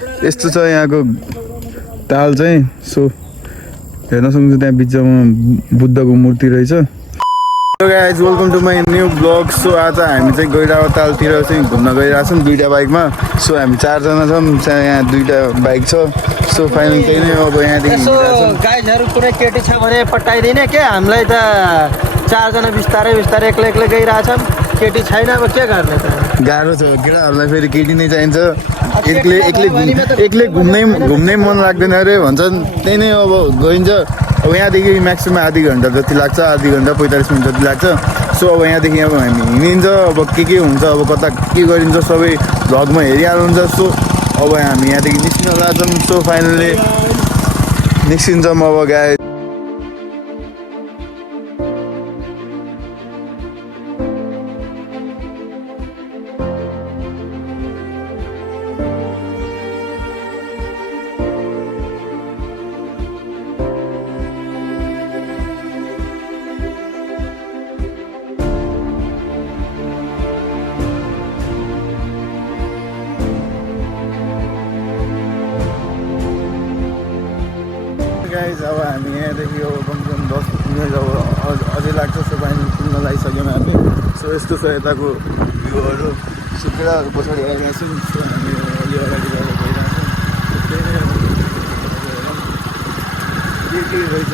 यस्तो छ यहाँको ताल चाहिँ। सो हेर्न सक्नुहुन्छ त्यहाँ बिचमा बुद्धको मूर्ति रहेछ। So guys welcome to my new blog. So आज हामी चाहिँ गैरावा तालतिर चाहिँ घुम्न गइरहेछौँ दुईवटा बाइकमा। सो हामी 4 जना छौँ, यहाँ 2टा बाइक छ। सो फाइनल त्यही नै हो। अब यहाँदेखि गाइजहरू कुनै केटी छ भने पटाइदिने के, हामीलाई त 4 जना बिस्तारै बिस्तारै एक्लै गइरहेछौँ। केटी छैन, अब के गर्ने त। गाह्रो छ केटाहरूलाई, फेरि केटी नै चाहिन्छ। एक्लै घुम्नै मन लाग्दैन अरे भन्छन्। त्यही नै अब गइन्छ। अब यहाँदेखि म्याक्सिमम् आधी घन्टा जति लाग्छ, आधी घन्टा 45 मिनट जति लाग्छ। सो अब यहाँदेखि अब हामी हिँडिन्छ। अब के हुन्छ, अब कता के गरिन्छ सबै भ्लगमा हेरिहाल्नुहुन्छ। सो अब हामी यहाँदेखि निस्किन लाग्छौँ। सो फाइनली निस्किन्छौँ अब गाई। गाइज अब हामी यहाँदेखि अब कमसेकम 10 मिनट अब अझै लाग्छ। सो फाइनल पुग्न लागिसक्यौँ हामी। सो यस्तो छ यताको भ्यूहरू। सो केटाहरू पछाडि आइरहेको छौँ। सो हामी अलि अगाडि गएर गइरहेछौँ। त्यही नै के रहेछ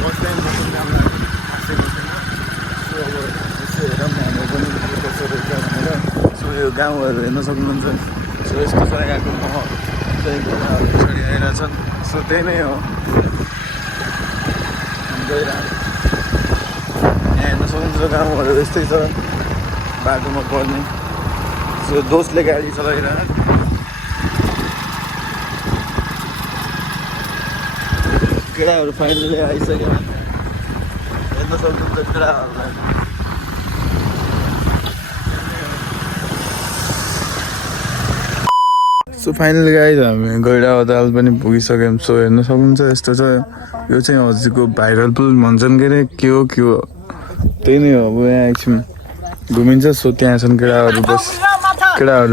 फर्स्ट टाइम हामीलाई आएको छैन। सो अब यसो हेरौँ हाम्रो पनि कसो रहेछ भनेर। सो यो गाउँहरू हेर्न सक्नुहुन्छ। सो यस्तो छ यहाँको महल चाहिँ केटाहरू पछाडि आइरहेछन्। सो त्यही नै हो। यहाँ हेर्न सक्नुहुन्छ गाउँहरू यस्तै छ बाटोमा पर्ने। सो दोस्तले गाडी चलाइरह। केटाहरू फाइनली आइसक्यो। हेर्न सक्नुहुन्छ केटाहरूलाई। सो फाइनली गाइज हामी गैरावा ताल पनि पुगिसक्यौँ। सो हेर्न सक्नुहुन्छ यस्तो छ। यो चाहिँ हजुरको भाइरल पुल भन्छन् के अरे, के हो त्यही नै हो। अब यहाँ एकछिन घुमिन्छ। सो त्यहाँ छन् केटाहरू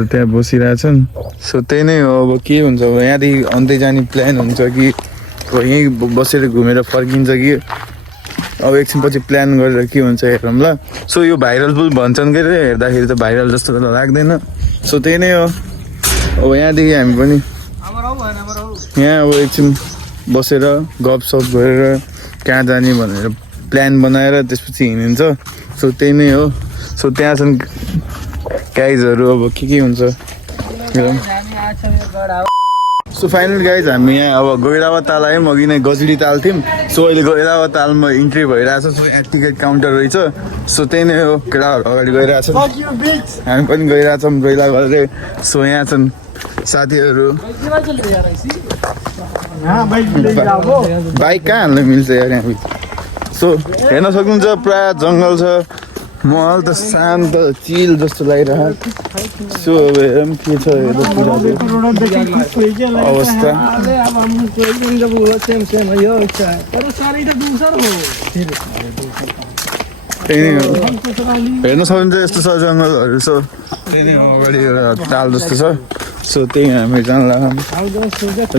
त्यहाँ बसिरहेछन्। सो त्यही नै हो। अब के हुन्छ, अब यहाँदेखि अन्त्य जाने प्लान हुन्छ कि यहीँ बसेर घुमेर फर्किन्छ कि अब एकछिन पछि प्लान गरेर के हुन्छ हेरौँ ल। सो यो भाइरल पुल भन्छन् के अरे, हेर्दाखेरि त भाइरल जस्तो त लाग्दैन। सो त्यही नै हो। अब यहाँदेखि हामी पनि यहाँ अब एकछिन बसेर गफसफ गरेर कहाँ जाने भनेर प्लान बनाएर त्यसपछि हिँडिन्छ। सो त्यही नै हो। सो त्यहाँ छन् गाइजहरू। अब के हुन्छ। सो फाइनल गाइज हामी यहाँ अब गैरावा ताल आयौँ। अघि नै गजडी ताल थियौँ। सो अहिले गैरावा तालमा इन्ट्री भइरहेछ। सो यहाँ टिकट काउन्टर रहेछ। सो त्यही नै हो। केटाहरू अगाडि गइरहेछन्, हामी पनि गइरहेछौँ गैला गरेर। सो यहाँ छन् साथीहरू। बाइक कहाँ हाल्नु मिल्छ यार यहाँ। सो हेर्न सक्नुहुन्छ प्रायः जङ्गल छ। महल त शान्त चिल जस्तो लागिरहेको। सो अब हेरौँ के छ अवस्था। त्यही नै हो। हेर्न सक्नुहुन्छ यस्तो छ जङ्गलहरू। सो त्यही नै हो। अगाडि एउटा ताल जस्तो छ। सो त्यही हामी जान लाग्यौँ।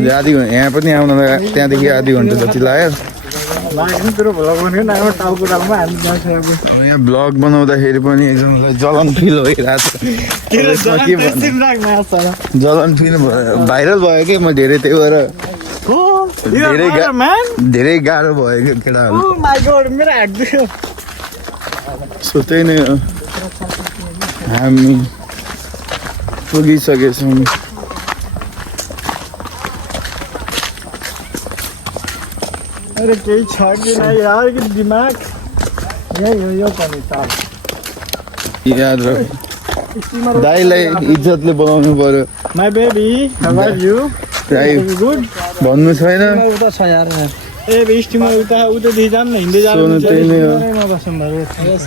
आधी घन्टा यहाँ पनि आउनलाई त्यहाँदेखि आधी घन्टा जति लाग्यो। यहाँ ब्लग बनाउँदाखेरि पनि एकजनालाई जलन फिल भइरहेको छ। जलन फिल भयो, भाइरल भयो कि म धेरै, त्यही भएर धेरै गाह्रो भयो कि केटाहरू। सो त्यही नै हो। हामी पुगिसकेछौँ। अरे केही छ कि नै यार कि दिमाग यही हो। यो पनि ताल याद रह। दाइलाई इज्जतले बोलाउनु पर्यो। My baby how are you? Good भन्नु छैन। उता छ यार। ए स्टिमर उतादेखि जानु न, हिँड्दै जानु। त्यही नै हो।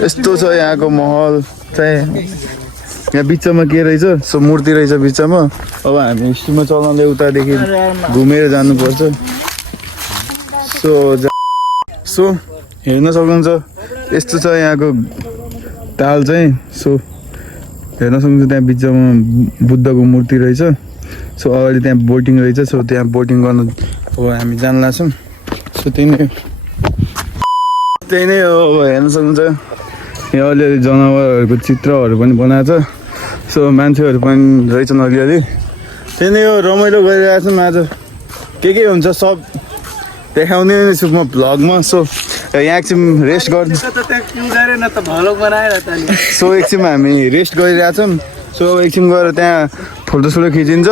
यस्तो छ यहाँको महल चाहिँ। यहाँ बिचमा के रहेछ, सो मूर्ति रहेछ बिचमा। अब हामी स्टिमर चलाउँदै उतादेखि घुमेर जानुपर्छ। सो हेर्न सक्नुहुन्छ यस्तो छ यहाँको ताल चाहिँ। सो हेर्न सक्नुहुन्छ त्यहाँ बिचमा बुद्धको मूर्ति रहेछ। सो अगाडि त्यहाँ बोटिङ रहेछ सो त्यहाँ बोटिङ गर्नु हो हामी जान लाग्छौँ सो त्यही नै हो अब हेर्न सक्नुहुन्छ यहाँ अलिअलि जनावरहरूको चित्रहरू पनि बनाएको छ सो मान्छेहरू पनि रहेछन् अलिअलि त्यही नै हो रमाइलो गरिरहेको छौँ आज के हुन्छ सब देखाउने नै छु म भ्लगमा सो यहाँ एकछिन रेस्ट गर्नु सो एकछिन हामी रेस्ट गरिरहेछौँ सो एकछिन गएर त्यहाँ फोटोसोटो खिचिन्छ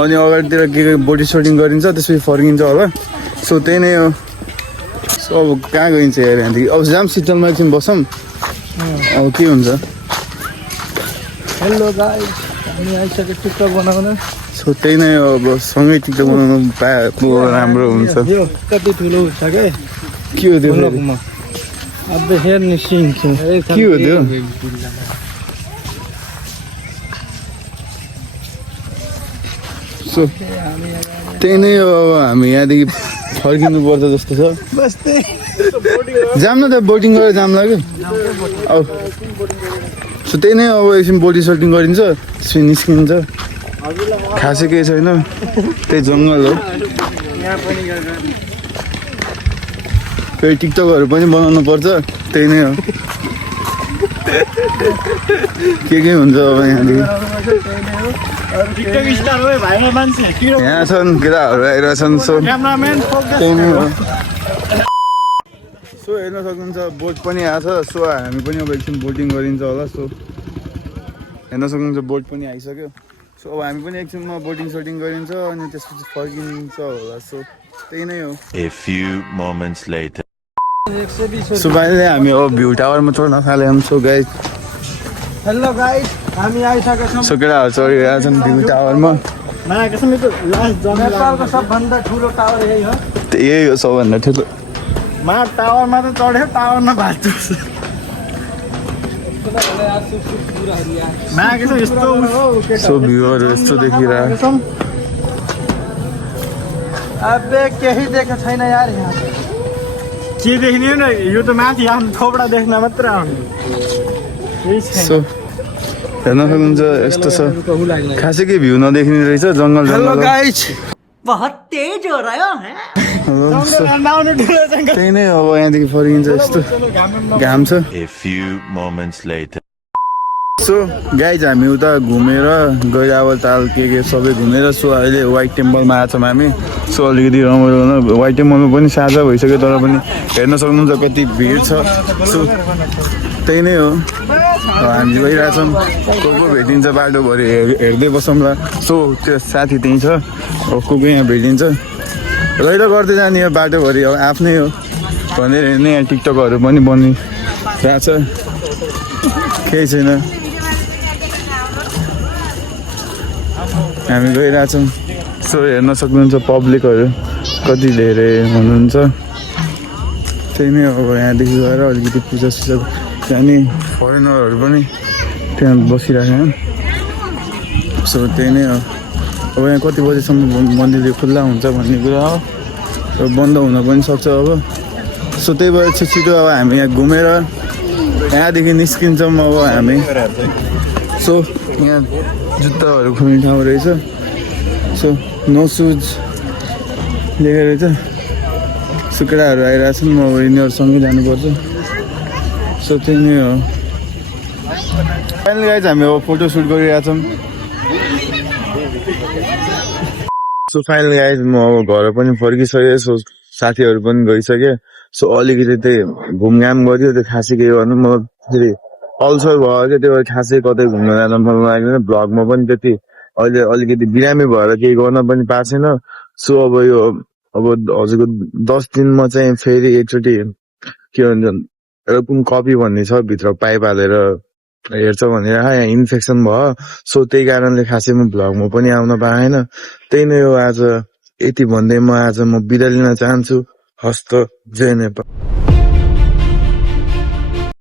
अनि अगाडितिर के बोटी सोटिङ गरिन्छ त्यसपछि फर्किन्छ होला सो त्यही नै हो सो अब कहाँ गइन्छ हेर यहाँदेखि अब जाम सिटलमा एकछिन बसौँ अब के हुन्छ हेलो गाइस हामी आइसक्यो टिकटक बनाउन सो त्यही नै हो अब सँगै टिकटक बनाउनु पाएको राम्रो हुन्छ यो कति ठुलो हुन्छ के के हो त्यो फेरि? अब हेर्ने सिन छ के हो त्यो सो त्यही नै हो अब हामी यहाँदेखि फर्किनु पर्छ जस्तो छ बस्दै जाम न त बोटिङ गरेर जाम लाग्यो अब सो त्यही नै अब एकछिन बोटी सोटिङ गरिन्छ त्यसपछि निस्किन्छ खासै केही छैन त्यही जङ्गल हो फेरि टिकटकहरू पनि बनाउनु पर्छ त्यही नै हो के हुन्छ अब यहाँदेखि यहाँ छन् केटाहरू आइरहेछन् सो त्यही नै हो सो हेर्न सक्नुहुन्छ बोट पनि आएको छ सो हामी पनि अब एकछिन बोटिङ गरिन्छ होला सो हेर्न सक्नुहुन्छ बोट पनि आइसक्यो सो अब हामी पनि एकछिनमा बोटिङ सोटिङ गरिन्छ अनि त्यसपछि फर्किन्छ होला सो त्यही नै हो A few moments later. So बाहिर हामी अब भ्यू टावरमा चढ्न थाल्यौँ सो गाइस हेलो गाइस हामी आइसकेका छौँ सो केटाहरू चढिरहेको छन् भ्यू टावरमा नेपालको सबभन्दा ठुलो टावर यही हो यही हो सबभन्दा ठुलो टावरमा त चढ्यो टावरमा भाँच्यो सो भ्यूहरू यस्तो देखिरहेको अबे केही देखेको छैन यार यहाँ के देख्ने न यो त माथि आफ्नो थोपडा देख्न मात्र आउने सो हेर्न सक्नुहुन्छ यस्तो छ खासै केही भ्यू नदेख्ने रहेछ जङ्गल जङ्गल गाइस बहुत तेज हो रहा है त्यही नै अब यहाँदेखि फर्किन्छ यस्तो घाम छ A few moments later. So guys हामी उता घुमेर गैरावल ताल के सबै घुमेर सो अहिले वाइट टेम्पलमा आएको छौँ हामी सो अलिकति रमाइलो गर्न वाइट टेम्पलमा पनि साझा भइसक्यो तर पनि हेर्न सक्नुहुन्छ कति भिड छ सो त्यही नै हो हामी गइरहेछौँ को भेटिन्छ बाटोभरि हेर्दै बसौँला सो त्यो साथी त्यहीँ छ अब को यहाँ भेटिन्छ रहिलो गर्दै जाने यो बाटोभरि अब आफ्नै हो भनेर नै यहाँ टिकटकहरू पनि बनिरहेको छ केही छैन हामी गइरहेछौँ सो हेर्न सक्नुहुन्छ पब्लिकहरू कति धेरै हुनुहुन्छ त्यही नै अब यहाँदेखि गएर अलिकति पूजासुजा जाने फरेनरहरू पनि त्यहाँ बसिरहेको सो त्यही नै हो अब यहाँ कति बजीसम्म मन्दिर खुल्ला हुन्छ भन्ने कुरा हो र बन्द हुन पनि सक्छ अब सो त्यही भएर छिटो अब हामी यहाँ घुमेर यहाँदेखि निस्किन्छौँ अब हामी सो यहाँ जुत्ताहरू खोल्ने ठाउँ रहेछ सो नो सुज लेखेर रहेछ सो केटाहरू आइरहेछन् म अब यिनीहरूसँगै जानुपर्छ सो त्यही नै हो फाइनली गाइज हामी अब फोटो सुट गरिरहेछौँ सो फाइनली गाइज म अब घर पनि फर्किसकेँ सो साथीहरू पनि गइसकेँ सो अलिकति त्यही घुमघाम गऱ्यो त्यो खासै केही गर्नु म फेरि अल्सर भयो क्या त्यो भएर खासै कतै घुम्न जान मन लाग्दैन भ्लगमा पनि त्यति अहिले अलिकति बिरामी भएर केही गर्न पनि पाएको छैन सो अब यो अब हजुरको 10 दिनमा चाहिँ फेरि एकचोटि के भन्छ एउटा कुन कपी भन्ने छ भित्र पाइप हालेर हेर्छ भनेर यहाँ इन्फेक्सन भयो सो त्यही कारणले खासै म भ्लगमा पनि आउन पाएन त्यही नै हो आज यति भन्दै म आज बिदा लिन चाहन्छु हस्त जय नेपाल।